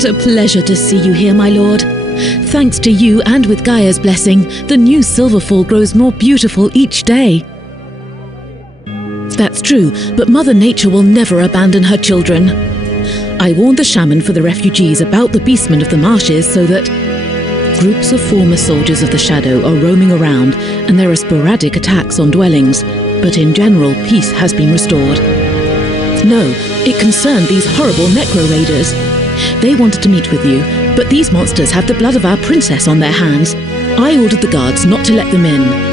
What a pleasure to see you here, my lord. Thanks to you and with Gaia's blessing, the new Silverfall grows more beautiful each day. That's true, but Mother Nature will never abandon her children. I warned the shaman for the refugees about the beastmen of the marshes so that groups of former soldiers of the Shadow are roaming around and there are sporadic attacks on dwellings, but in general peace has been restored. No, it concerned these horrible necro-raiders. They wanted to meet with you, but these monsters have the blood of our princess on their hands. I ordered the guards not to let them in.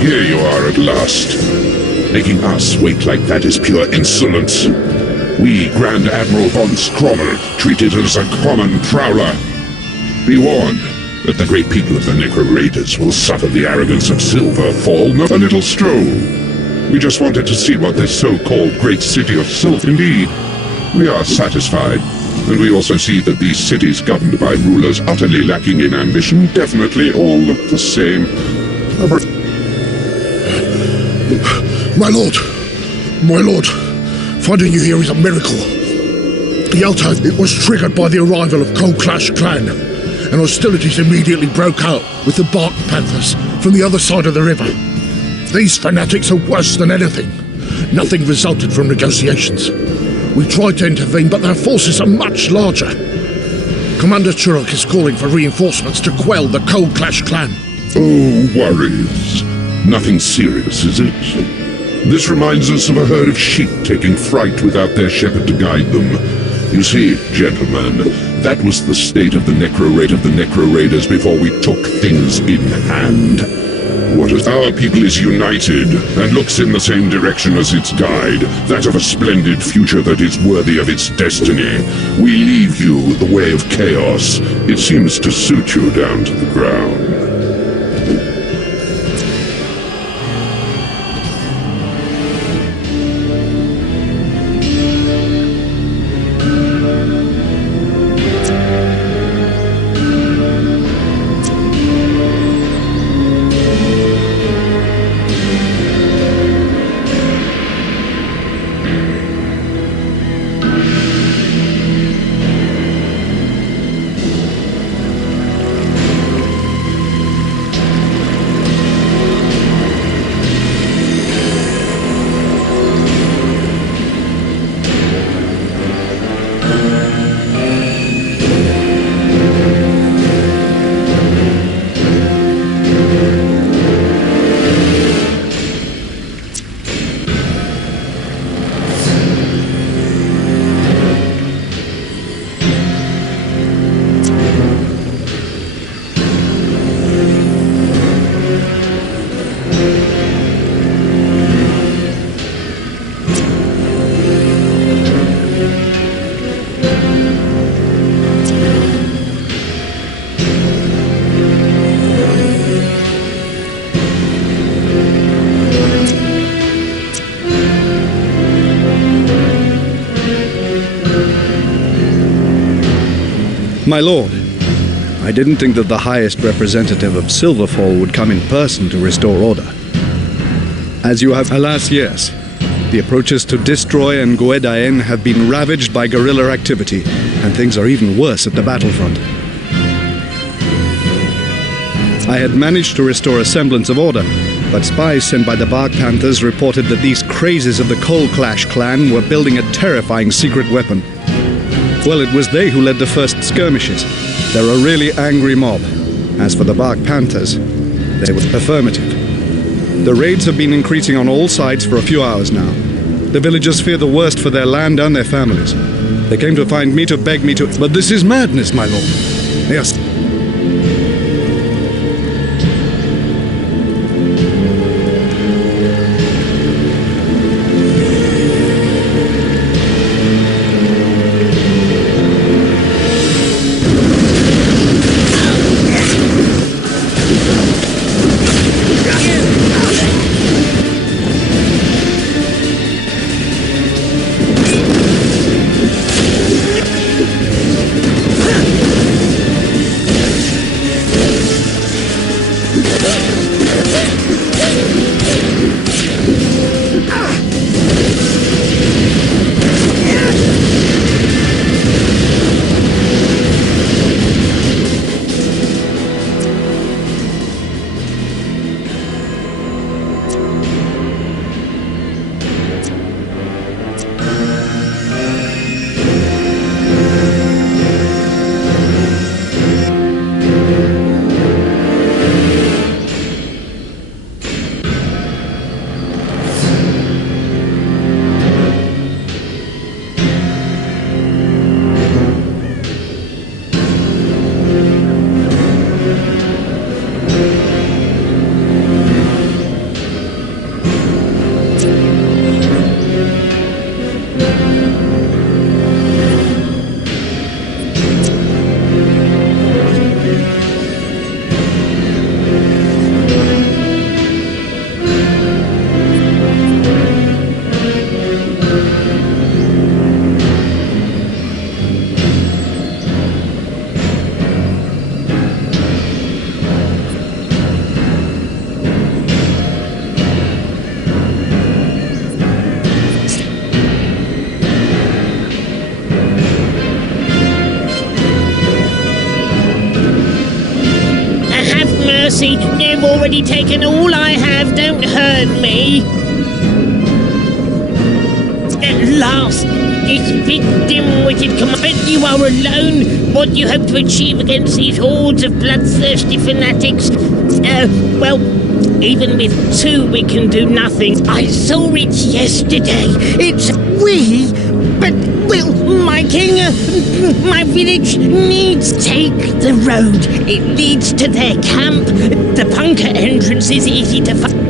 Here you are at last. Making us wait like that is pure insolence. We, Grand Admiral von Skrommel, treat it as a common prowler. Be warned that the great people of the Necro-Raiders will suffer the arrogance of Silverfall, not a little stroll. We just wanted to see what this so-called great city of Silver indeed. We are satisfied, and we also see that these cities governed by rulers utterly lacking in ambition definitely all look the same. My lord, finding you here is a miracle. The outtake, it was triggered by the arrival of Ctrl+Trad, and hostilities immediately broke out with the Bark Panthers from the other side of the river. These fanatics are worse than anything. Nothing resulted from negotiations. We tried to intervene, but their forces are much larger. Commander Churuk is calling for reinforcements to quell the Ctrl+Trad. Oh, worries. Nothing serious, is it? This reminds us of a herd of sheep taking fright without their shepherd to guide them. You see, gentlemen, that was the state of the Necro-Raiders before we took things in hand. Our people is united, and looks in the same direction as its guide, that of a splendid future that is worthy of its destiny. We leave you the way of chaos. It seems to suit you down to the ground. My lord, I didn't think that the highest representative of Silverfall would come in person to restore order. As you have... Alas, yes. The approaches to Destroy and Goedaen have been ravaged by guerrilla activity, and things are even worse at the battlefront. I had managed to restore a semblance of order, but spies sent by the Bark Panthers reported that these crazes of the Coal Clash clan were building a terrifying secret weapon. Well, it was they who led the first skirmishes. They're a really angry mob. As for the Bark Panthers, they were affirmative. The raids have been increasing on all sides for a few hours now. The villagers fear the worst for their land and their families. They came to find me to beg me to... But this is madness, my lord. Yes. They've already taken all I have, don't hurt me. At last, this big dim-witted command, you are alone. What do you hope to achieve against these hordes of bloodthirsty fanatics? Well, even with two we can do nothing. I saw it yesterday. It's we, but, well, my king, my village needs take the road. It leads to their camp. The bunker entrance is easy to find.